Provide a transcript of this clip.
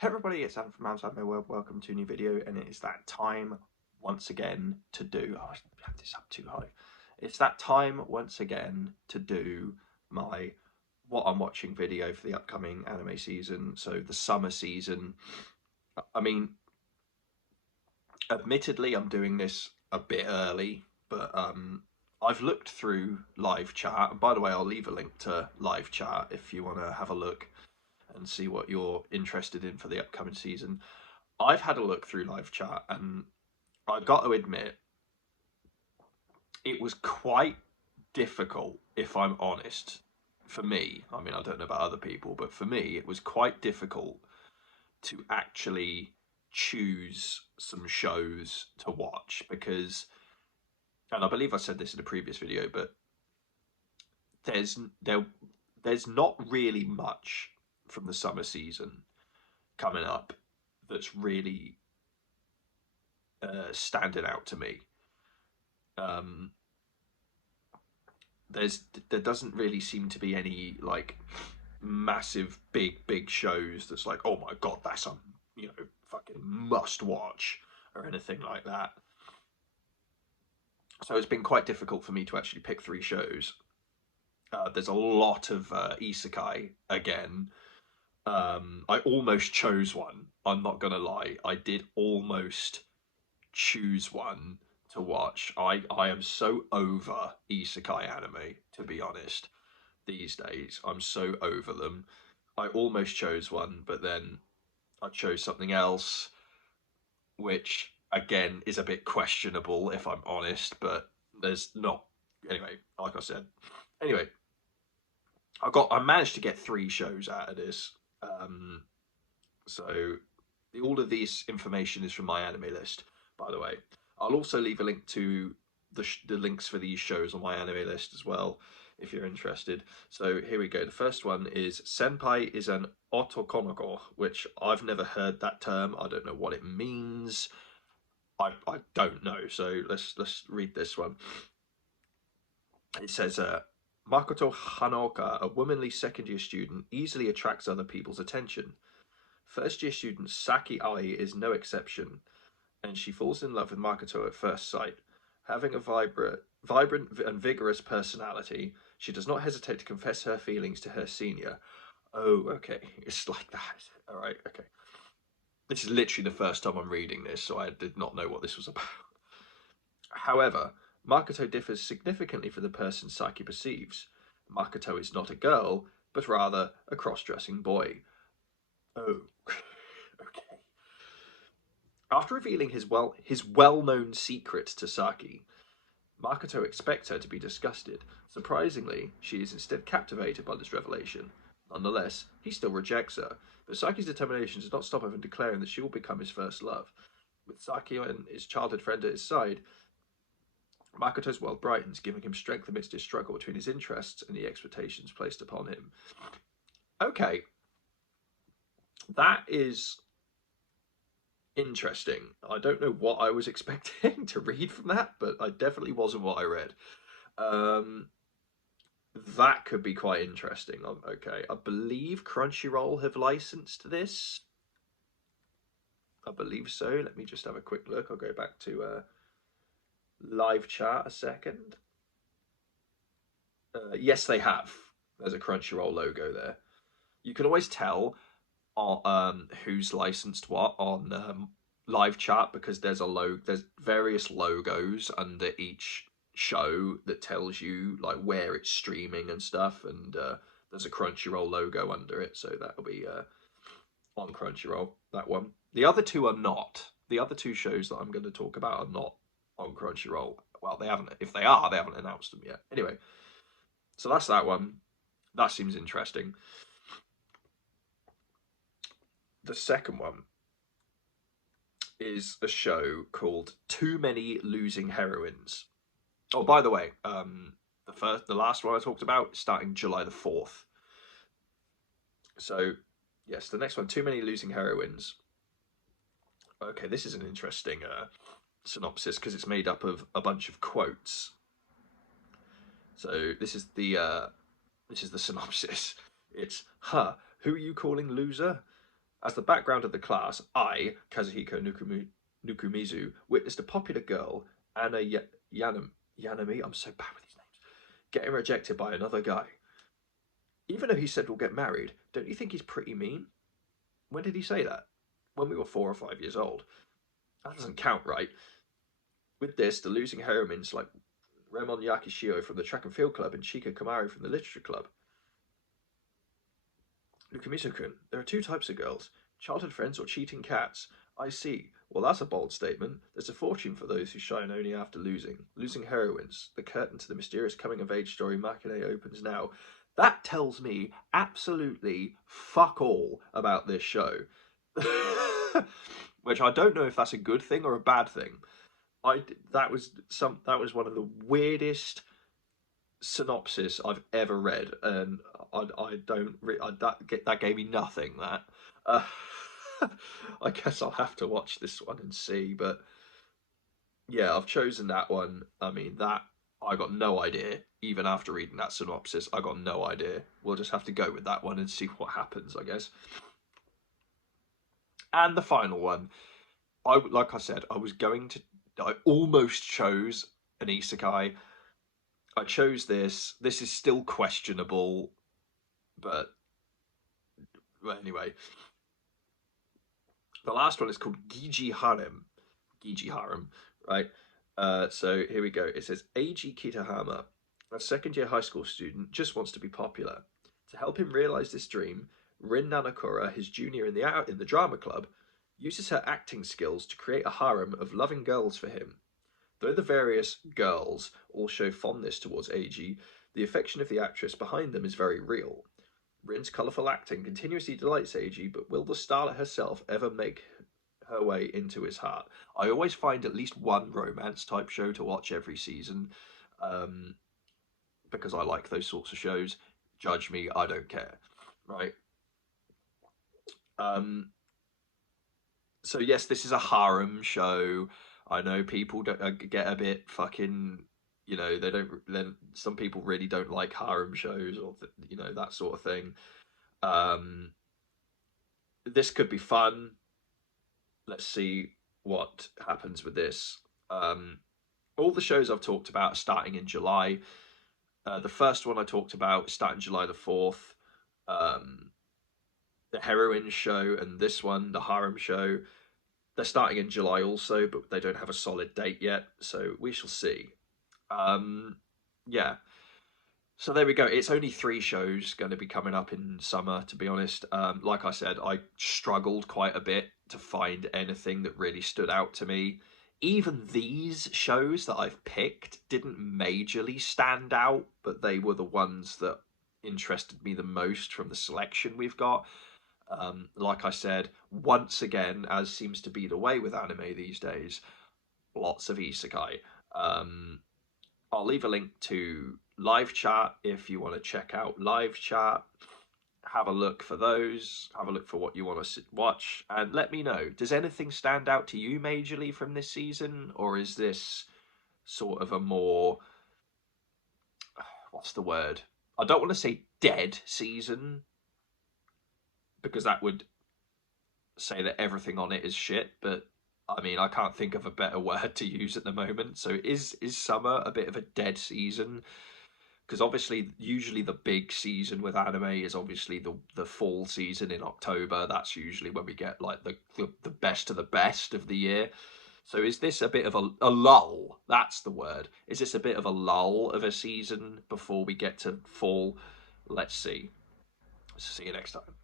Hey everybody, it's Adam from Outside My World. Welcome to a new video, and it is that time once again to do. Oh, I have this up too high. It's that time once again to do my what I'm watching video for the upcoming anime season. So the summer season. I mean, admittedly, I'm doing this a bit early, but I've looked through live chat. And by the way, I'll leave a link to live chat if you want to have a look and see what you're interested in for the upcoming season. I've had a look through live chat, and I've got to admit, it was quite difficult, if I'm honest, for me. I mean, I don't know about other people, but for me, it was quite difficult to actually choose some shows to watch because, and I believe I said this in a previous video, but there's there there's not really much from the summer season coming up that's really standing out to me. Um, there doesn't really seem to be any like massive big shows that's like, oh my god, that's a fucking must watch or anything like that. So it's been quite difficult for me to actually pick three shows. There's a lot of isekai again. I almost chose one. I'm not gonna lie, I did almost choose one to watch. I am so over isekai anime, to be honest. These days, I'm so over them. I almost chose one, but then I chose something else, which again is a bit questionable if I'm honest, but there's not. Anyway, like I said. Anyway, I managed to get three shows out of this. So all of this information is from my anime list, by the way. I'll also leave a link to the links for these shows on my anime list as well, if you're interested. So here we go. The first one is Senpai is an Otokonoko, which I've never heard that term. I don't know what it means. I don't know. So let's read this one. It says, Makoto Hanoka, a womanly second year student, easily attracts other people's attention. First year student Saki Ai is no exception, and she falls in love with Makoto at first sight. Having a vibrant and vigorous personality, she does not hesitate to confess her feelings to her senior. Oh, okay. It's like that. All right, okay. This is literally the first time I'm reading this, so I did not know what this was about. However, Makoto differs significantly from the person Saki perceives. Makoto is not a girl, but rather a cross-dressing boy. Oh, okay. After revealing his well-known secret to Saki, Makoto expects her to be disgusted. Surprisingly, she is instead captivated by this revelation. Nonetheless, he still rejects her, but Saki's determination does not stop her from declaring that she will become his first love. With Saki and his childhood friend at his side, Makoto's world brightens, giving him strength amidst his struggle between his interests and the expectations placed upon him. Okay, that is interesting. I don't know what I was expecting to read from that, but I definitely wasn't what I read. That could be quite interesting. Okay, I believe Crunchyroll have licensed this. I believe so. Let me just have a quick look. I'll go back to live chat a second. Yes, they have. There's a Crunchyroll logo there. You can always tell who's licensed what on live chat because there's various logos under each show that tells you like where it's streaming and stuff, and there's a Crunchyroll logo under it, so that'll be on Crunchyroll, that one. The other two are not. The other two shows that I'm going to talk about are not on Crunchyroll. Well, they haven't. If they are, they haven't announced them yet. Anyway, so that's that one. That seems interesting. The second one is a show called Too Many Losing Heroines. Oh, by the way, the last one I talked about starting July the 4th. So, yes, the next one, Too Many Losing Heroines. Okay, this is an interesting synopsis because it's made up of a bunch of quotes. So this is the synopsis. It's, huh, who are you calling loser? As the background of the class, I, Kazuhiko Nukumizu, witnessed a popular girl, Anna Yanami, I'm so bad with these names, getting rejected by another guy. Even though he said we'll get married, don't you think he's pretty mean? When did he say that? When we were 4 or 5 years old. That doesn't count, right? With this, the losing heroines like Remon Yakishio from the track and field club and Chika Kamari from the literature club. Nukumizu-kun, there are two types of girls, childhood friends or cheating cats. I see. Well, that's a bold statement. There's a fortune for those who shine only after losing. Losing heroines. The curtain to the mysterious coming-of-age story Makine opens now. That tells me absolutely fuck all about this show. Which I don't know if that's a good thing or a bad thing. That was one of the weirdest synopsis I've ever read, and that gave me nothing. That I guess I'll have to watch this one and see. But yeah, I've chosen that one. I mean, that I got no idea. Even after reading that synopsis, I got no idea. We'll just have to go with that one and see what happens, I guess. And the final one, like I said, I almost chose an isekai. I chose this. This is still questionable, but anyway. The last one is called Giji Harem. Giji Harem, right? So here we go. It says Eiji Kitahama, a second-year high school student, just wants to be popular. To help him realize this dream, Rin Nanakura, his junior in the drama club, uses her acting skills to create a harem of loving girls for him. Though the various girls all show fondness towards Eiji, the affection of the actress behind them is very real. Rin's colourful acting continuously delights Eiji, but will the starlet herself ever make her way into his heart? I always find at least one romance type show to watch every season, because I like those sorts of shows. Judge me, I don't care, right? So yes, this is a harem show. I know people get a bit fucking, you know, they don't. Then some people really don't like harem shows or you know, that sort of thing. This could be fun. Let's see what happens with this. All the shows I've talked about are starting in July. The first one I talked about is starting July the 4th. The Heroine show and this one, the Harem show, they're starting in July also, but they don't have a solid date yet, so we shall see. Yeah. So there we go. It's only 3 shows going to be coming up in summer, to be honest. Like I said, I struggled quite a bit to find anything that really stood out to me. Even these shows that I've picked didn't majorly stand out, but they were the ones that interested me the most from the selection we've got. Like I said, once again, as seems to be the way with anime these days, lots of isekai. I'll leave a link to live chat if you want to check out live chat. Have a look for those. Have a look for what you want to watch, and let me know. Does anything stand out to you majorly from this season, or is this sort of a more, what's the word? I don't want to say dead season, because that would say that everything on it is shit, but I mean, I can't think of a better word to use at the moment. So is summer a bit of a dead season? Because obviously, usually the big season with anime is obviously the fall season in October. That's usually when we get like the best of the best of the year. So is this a bit of a lull? That's the word. Is this a bit of a lull of a season before we get to fall? Let's see. See you next time.